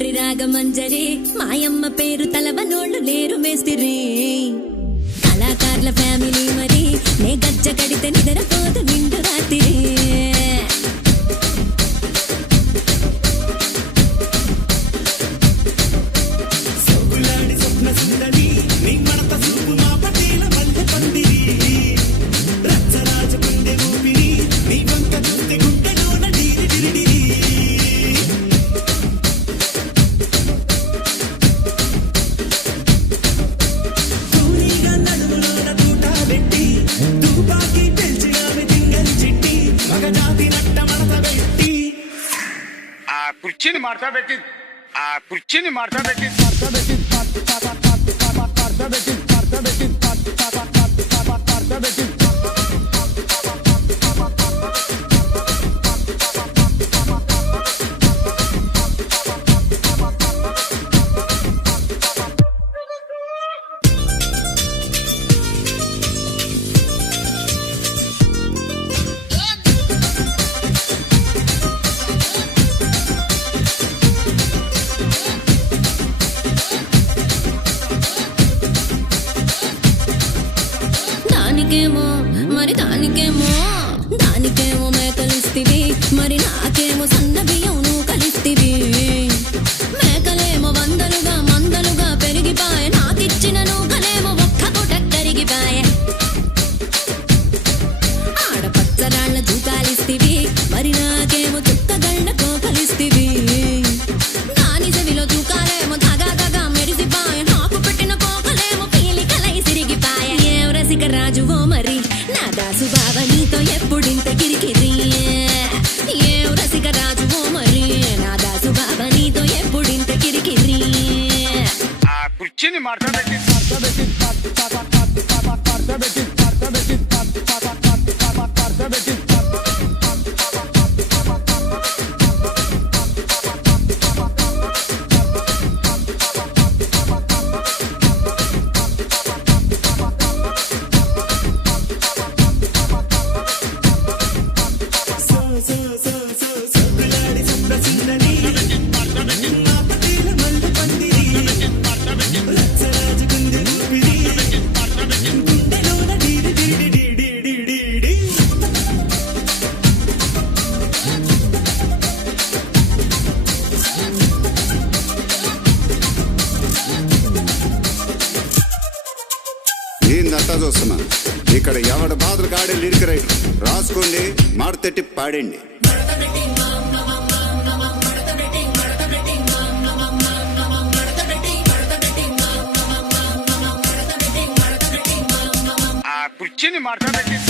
తండ్రి రాగమంజరి మాయమ్మ పేరు తలవనోళ్ళు లేరు మేస్తిరి కళాకారుల ఫ్యామిలీ మరి నే గజ్జ కడితే నిద్రపోదు నిండు రాత్రి కుర్చీని మార్చబెట్టి దానికేమో మేకలిస్తివి మరి నాకేమో సన్న బియ్యం నువ్వు కలిస్తివి మేకలేమో వందలుగా మందలుగా పెరిగిపాయ నాకిచ్చిన నూకలేమో ఒక్క పూట కరిగిపాయ ఆడపచ్చరాళ్ల జూకాలిస్తివి మరి నాకేమో చుక్కగళ్ళ కోకలిస్తివి దాని చెవిలో జూకాలేమో దగా మెరిసిపాయ నాకు పెట్టిన కోకలేమో పీలికలై సిరిగిపాయ ఏం రసిక రాజువో మరి నా దాసు బావ నీతో ఎప్పుడింత కిరికిరి ఏం రసిక రాజువో మరి నా దాసు బావ నీతో ఎప్పుడింత కిరికిరి కుర్చీని మార్చబెట్టి చూస్తున్నా ఇక్కడ ఎవడ బాధలు కాడే లిరిక్ రైటర్ రాసుకోండి మాడతెట్టి పాడండి కుర్చీని మార్చబెట్టి